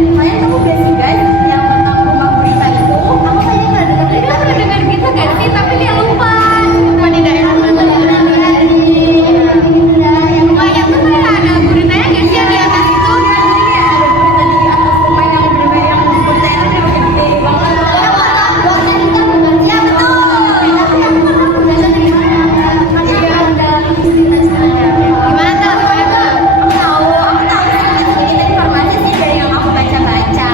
Kalian tahu gak sih guys yang tentang rumah gurita itu? Aku kayaknya nggak dengar dari Kita pernah dengar gitu gak sih? Tapi dia lupa. Cuma di daerah mana? Oh yang bener ada guritanya gak sih yang di atas itu? Ada gurita di atas rumah yang bener-bener yang gurita yang gede banget. Gimana tuh? Aku tahu sih, ini informasi sih dari yang aku baca-baca.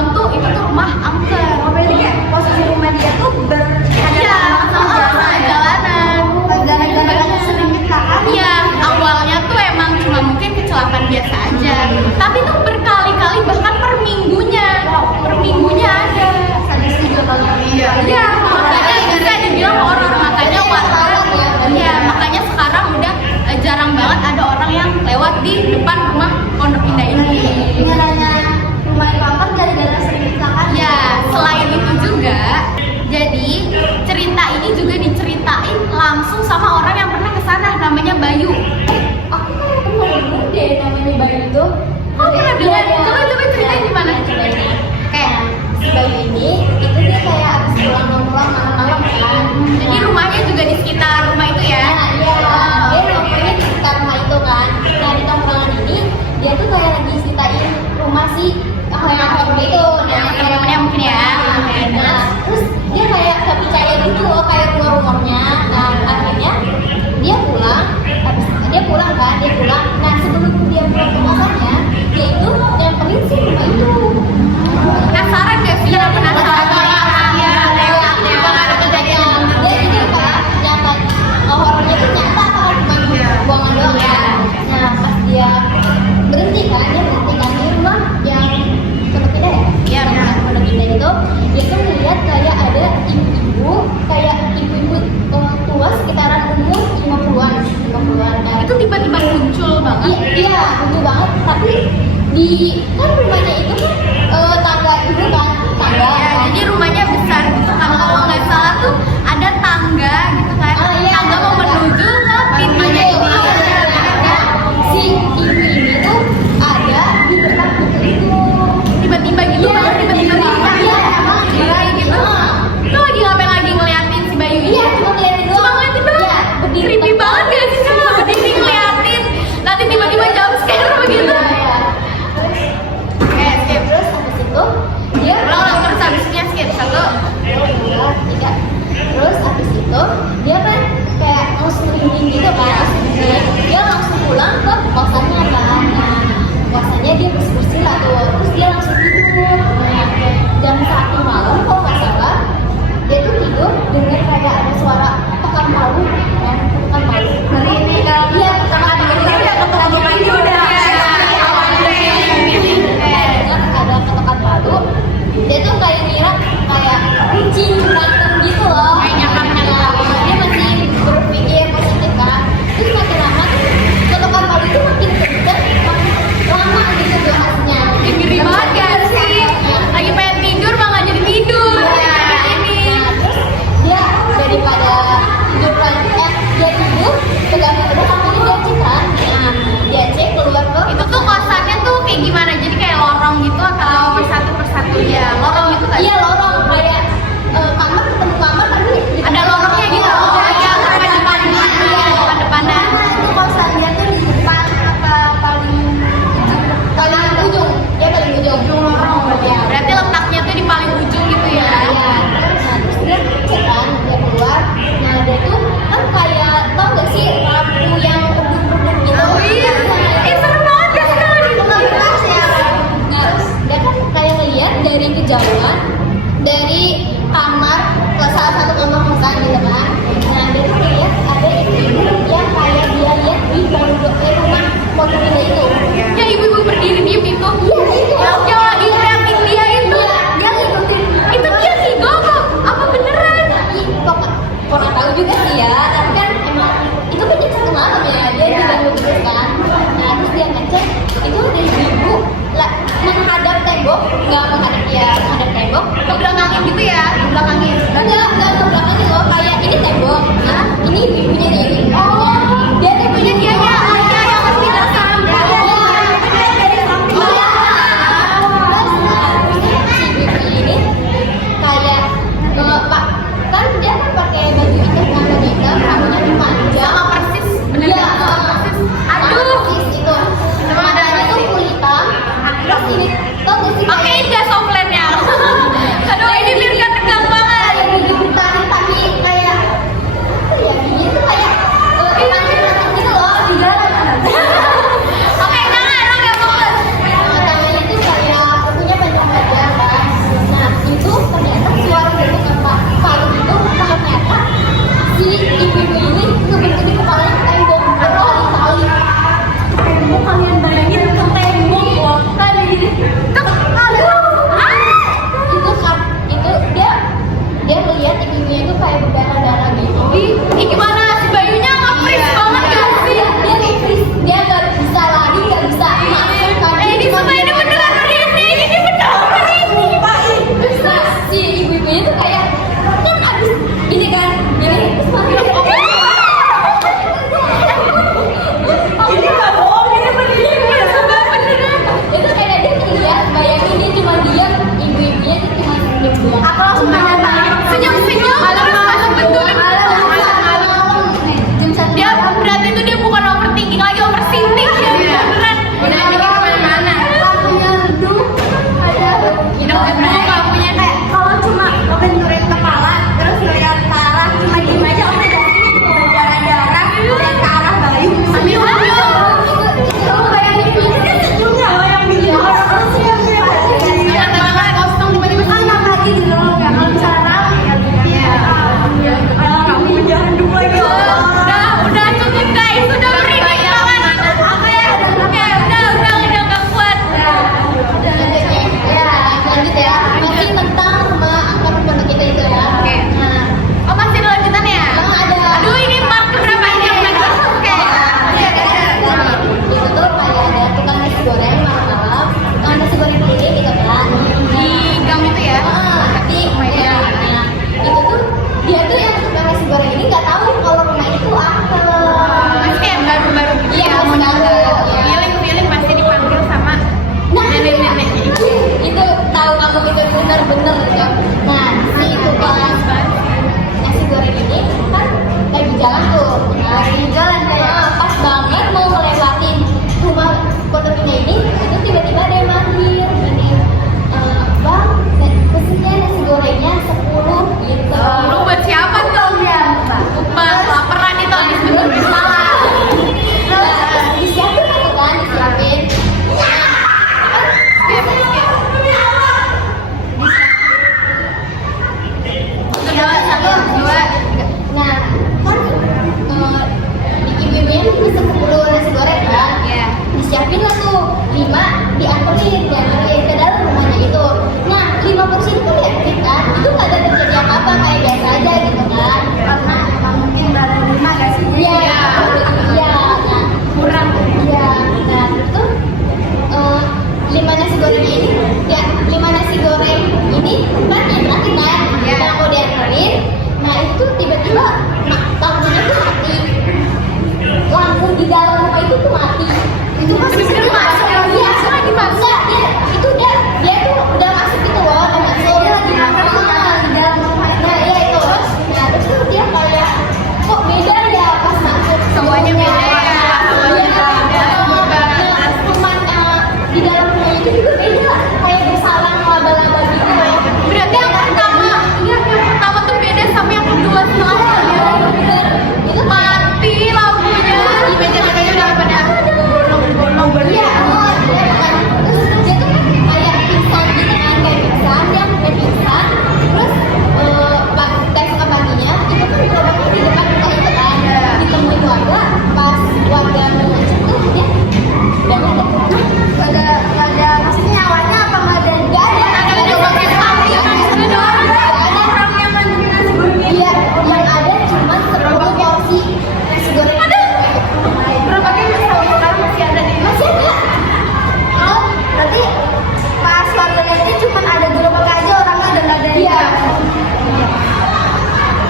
bilang tuh itu tuh rumah angker. Oh, berarti kayak posisi rumah dia tuh Iya, sama jalanan. gara-gara sering kecelakaan. Iya, awalnya tuh emang cuma mungkin kecelakaan biasa aja. Tapi tuh berkali-kali bahkan per minggunya ada. Sadis juga kali. Iya, makanya bisa dibilang horor, makanya ya, makanya sekarang udah jarang banget ada orang yang lewat di depan rumah Pondok Indah ini. Caranya rumah itu angker gara-gara sering kecelakaan. Ya, selain itu juga, jadi cerita ini juga diceritain langsung sama orang yang pernah kesana, namanya Bayu. Aku kayak pernah deh namanya Bayu itu. Oh, pernah dengar? Iya, iya. Coba ceritain gimana? Kayak si Bayu ini itu dia kayak habis pulang malam-malam kan. Jadi rumahnya juga di sekitar rumah itu ya? Iya, dia nongkrongnya di sekitar rumah itu kan. Nah di tongkrongan ini dia tuh kayak lagi sitain rumah si ahli itu. Nah Teman-temannya mungkin ya. Nah, terus dia kayak gak percaya gitu loh, kayak rumor-rumornya. Nah akhirnya dia pulang, dia pulang. Nah sebelum dia pulang ke kosannya, dia itu nyamperin si rumah itu. Penasaran gak sih? Iya, Penasaran. Iya, lewat. Dia ini apa? Nyata. Horornya tuh nyata atau cuma buangan doang ya? Nah pas dia berhenti kan di rumah yang Pondok Indah ya? Iya, Nah, Pondok Indah itu dia tuh ngeliat kayak ada ibu-ibu tua sekitaran umur 50-an. Nah, Itu tiba-tiba muncul banget. Iya, betul banget. Tapi di kan rumahnya itu kan tangga itu kan tangga. Ya, jadi rumahnya besar gitu kan. Kalau nggak salah tuh ada tangga gitu kan. Ah, iya. Tangga mau menuju ke pintunya ini. Nah, si ibu ini tuh ada di depan pintu itu. Tiba-tiba gitu Iya, kan, tiba-tiba iya, gitu. emang Kayak gitu. Itu lagi ngapain lagi ngeliatin si Bayu ini? Iya, cuma ngeliatin doang. Cuma ngeliatin doang. Iya, berdiri. Creepy banget gak sih? Cuma berdiri ngeliatin. Nanti tiba-tiba jump scare begitu. Iya. Skip. Terus habis itu dia Ulang terus habisnya skip. 1, 2, 3. Terus habis itu dia kan kayak muslimin gitu kan, dia langsung pulang ke kosannya kan. Nah, kosannya dia bersih lah tuh, terus dia langsung tidur. Nah, jam 1 malam kalau nggak salah dia tuh tidur dengar kayak ada suara tekan palu kan, tekan palu. Dari ini kalau Iya, tekan palu. ini udah ketemu lagi udah. Ada ketekan palu, dia tuh kayak ngira kayak kucing berantem gitu loh. Kayak nyakap-nyakap. Dia masih berpikir positif kan. Terus makin lama tuh ketekan palu itu makin kenceng, makin lama gitu durasinya. pesan 10 nasi goreng kan. Iya. Disiapin lah tuh 5 dianterin ke dalam rumahnya itu. Nah 5 porsi itu lihat kan, itu nggak ada terjadi apa-apa, kayak biasa aja gitu kan. Karena emang mungkin baru 5 gak sih? Iya, iya, nah Kurang. iya, nah itu 5 nasi goreng ini, ya 5 nasi goreng ini kan yang terakhir kan, Iya. yang mau dianterin. Nah itu tiba-tiba lampunya tuh mati, lampu di dalam rumah itu tuh mati. Itu masih Bener-bener masuk, iya, lagi masuk. Enggak, dia tuh udah masuk gitu loh, udah masuk. Dia lagi masuk di dalam rumah. Nah iya itu. Nah terus tuh dia kayak kok beda ya pas masuk. Semuanya beda ya, semuanya beda. Nah, cuman di dalam rumah itu juga beda, kayak bersalang laba-laba gitu. Berarti yang pertama tuh beda sama yang kedua sama. Bener. Itu Mati lampunya. Di meja-mejanya udah pada bolong-bolong. iya, terus dia tuh kayak pingsan gitu kan, kayak pingsan, terus tes ke paginya, itu kan gerobaknya di depan rumah itu kan, ditemuin warga, pas warga mengecek tuh dia nggak ada, maksudnya nyawanya apa nggak ada? Nggak ada, Ada pakai sapi kan sudah orang. Orang yang mandiin nasi goreng. Iya, yang ada cuma 10 porsi nasi goreng. Gerobaknya sekarang masih ada di Masih ada. Oh, berarti pas warga itu cuma ada gerobak aja, orangnya udah nggak ada. Iya.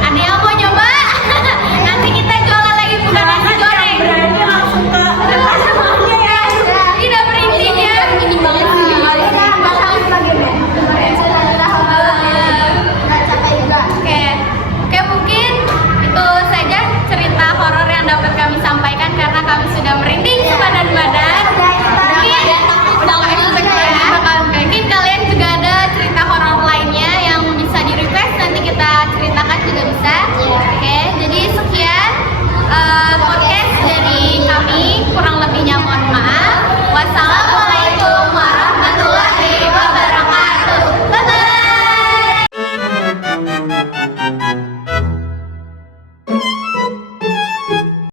Ada yang mau nyoba? Nanti kita jualan lagi bukan nasi goreng. Berani langsung ke Tidak merinding ya. Ini banget sih. Nggak capek juga. Oke, mungkin itu saja cerita horor yang dapat kami sampaikan karena kami sudah merinding sebadan-badan. Mungkin kalian juga ada cerita horor lainnya yang bisa di request, nanti kita ceritakan juga bisa. Oke, jadi sekian